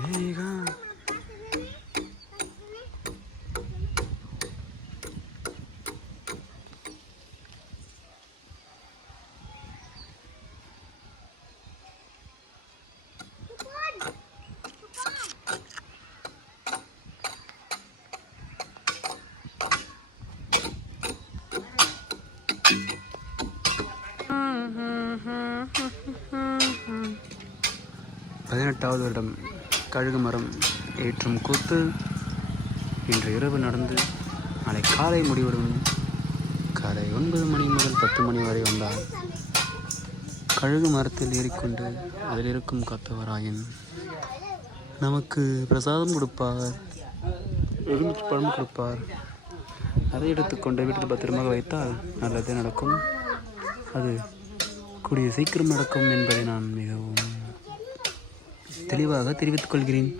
மேகம் பதினெட்டாவது வருடம் கழுகு மரம் ஏற்றும் கூத்து இன்று இரவு நடந்து நாளை காலை முடிவடும். காலை 9 மணி முதல் 10 மணி வரை வந்தால் கழுகு மரத்தில் ஏறிக்கொண்டு அதில் இருக்கும் காத்தவராயன் நமக்கு பிரசாதம் கொடுப்பார், எலுமிச்சை பழம் கொடுப்பார். அதை எடுத்துக்கொண்டு வீட்டில் பத்திரமாக வைத்தால் நல்லதே நடக்கும். அது கூடிய சீக்கிரம் நடக்கும் என்பதை நான் மிகவும் தெளிவாக தெரிவித்துக் கொள்கிறேன்.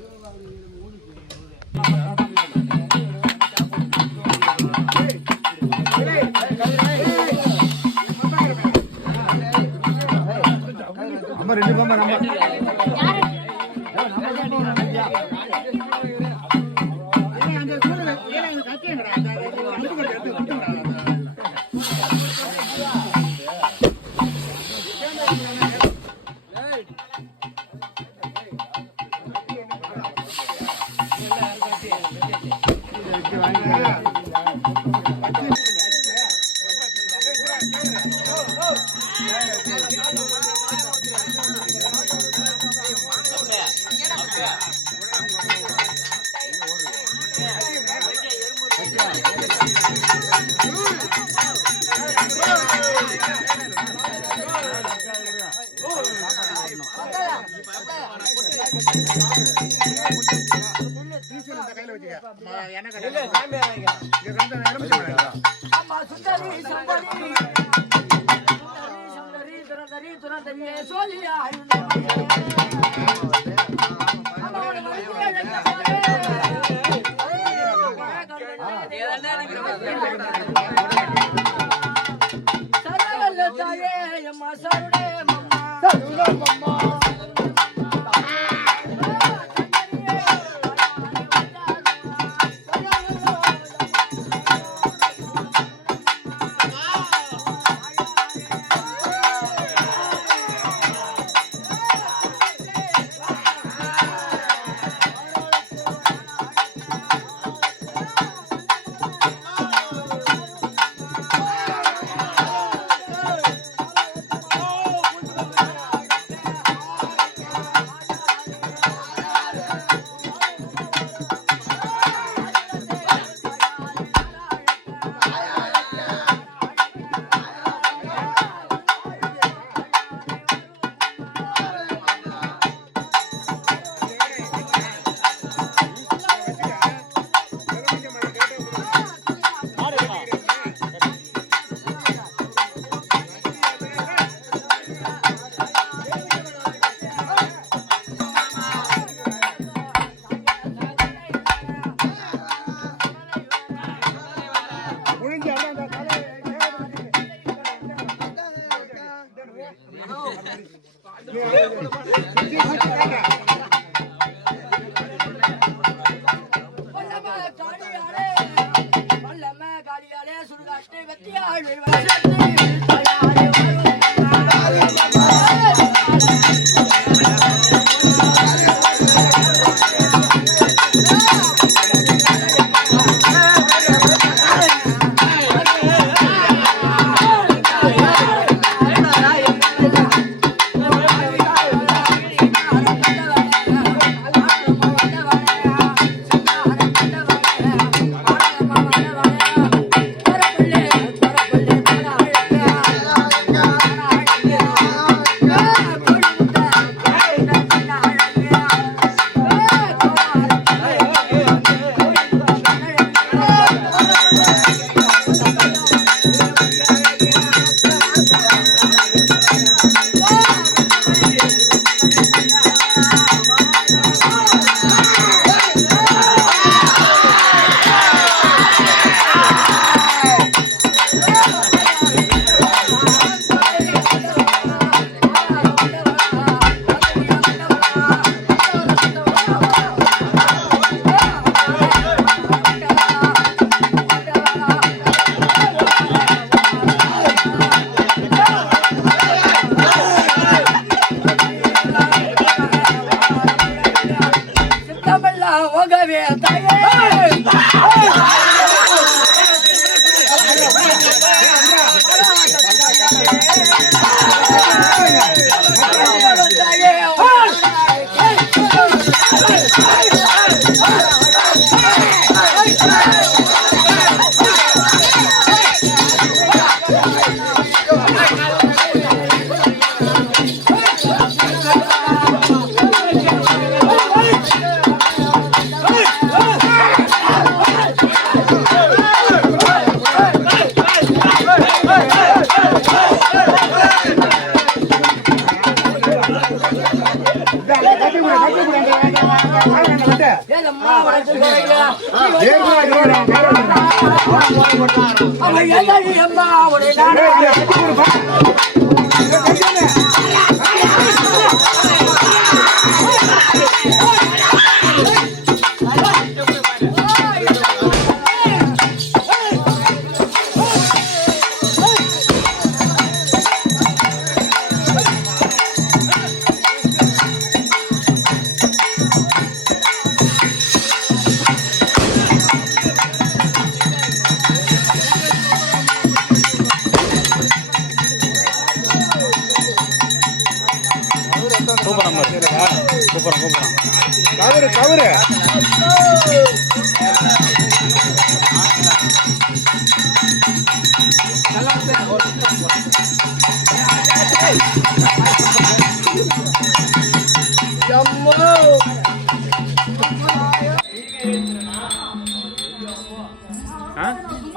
உங்கவே தாயே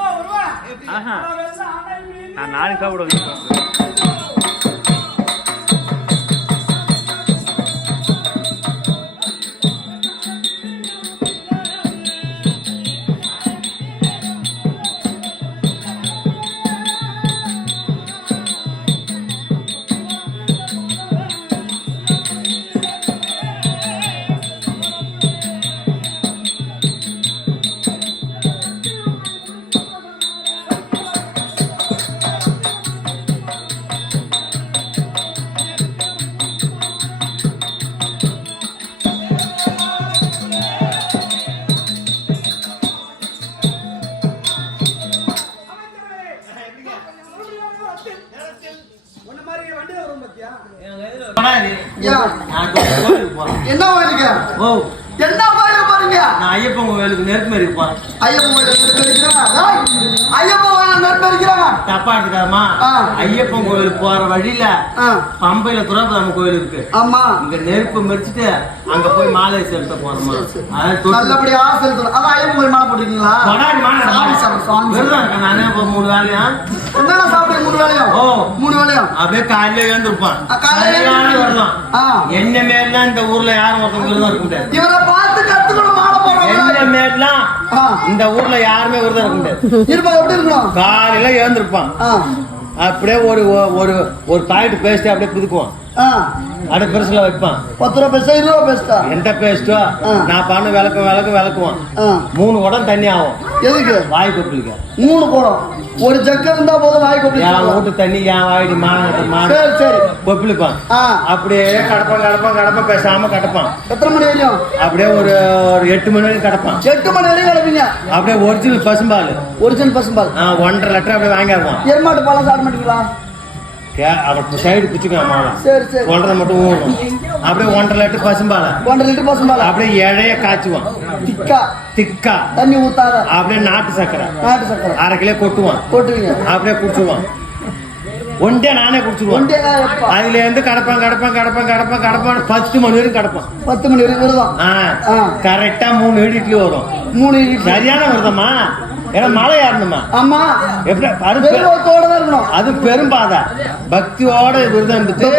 கவரு நான் நாளைக்கு சாப்பிடுவேன். என்ன கோயிலுக்கு என்ன கோயிலுக்கு போறீங்க? நான் ஐயப்பன் கோயிலுக்கு நெருப்பு மாதிரி இருப்பான். ஐயப்பன் கோயிலுக்கு நெருப்பு இருக்கிறாங்க. ஐயப்பன் கோயிலுக்கு நெருப்பு இருக்கிறாங்க. தப்பா எடுத்துக்காமா. ஐயப்பன் கோயிலுக்கு போற வழியில பம்பையில துராபதாம கோயில் இருக்கு. ஆமா, இங்க நெருப்பு மெரிச்சிட்டு அங்க போய் மாலை செலுத்த போறோமா. நல்லபடியா செலுத்தணும். அதான் ஐயப்பன் கோயில் மாலை போட்டுருக்கீங்களா? நானே இப்ப 3 வேலையா என்னென்ன சாப்பிடுங்க? 3 வேலையும்? ஓ, 3 வேலையும் அப்படியே காலையில எழுந்திருப்பான். வரலாம். என்ன மேலாம் இந்த ஊர்ல யாரும் ஒருத்தவங்க விரதம் இருக்க முடியாது. இவரை பார்த்து கத்துக்கணும். மாலை போடுறோம். என்ன மேலாம் இந்த ஊர்ல யாருமே விரதம் இருக்க முடியாது. இருப்பாங்க. எப்படி இருக்கணும்? காலையில எழுந்திருப்பான். அப்படியே ஒரு ஒரு ஒரு பாக்கெட் பேஸ்ட் அப்படியே புதுக்குவான். அட பெருசுல வைப்பான். 10 ரூபா பேஸ்டா 20 ரூபா பேஸ்டா? எந்த பேஸ்டோ நான் பண்ண விளக்குவான். 3 குடம் தண்ணி ஆகும். எதுக்கு? வாய் கொப்பளிக்க 3 குடம். ஒரு ஜக்கு இருந்தா போதும் வாய் கொப்பளிக்க. என் வீட்டு தண்ணி என் வாய்டி சரி சரி கொப்பளிப்பான். அப்படியே கடப்பான் பேசாம கடப்பான். எத்தனை மணி வரையும்? அப்படியே ஒரு 8 மணி வரைக்கும் கடப்பான். 8 மணி வரைக்கும் கிடப்பீங்க. அப்படியே ஒரிஜினல் பசும்பால். 1.5 லிட்டர் அப்படியே வாங்கிடுவான். எருமாட்டு பாலம் சாப்பிட மாட்டீங்களா? அவர் சைடு பிச்சுக்கலாம் மாலை. சரி சரி. ஒன்றரை மட்டும் ஊணும். அப்படியே 1.5 லிட்டர் பசும்பாலை அப்படியே இழைய காய்ச்சுவான். திக்கா தண்ணி ஊத்தாத. அப்படியே நாட்டு சக்கரை 1/2 கிலோ கொட்டுவீங்க. அப்படியே குடிச்சுவான். ஒன்றே நானே குடிச்சிருவான். அதுல இருந்து கடப்பான் 10 மணி வரைக்கும் கடப்பான். 10 மணி வரைக்கும் வருவான். கரெக்டா 3 இட்லி வரும். 3 இட்லி சரியான வருதம்மா. ஏன்னா மழை ஏறணுமா? ஆமா. எப்படி அது பெரும்பாதை பக்தியோட விரதம் இருந்துட்டு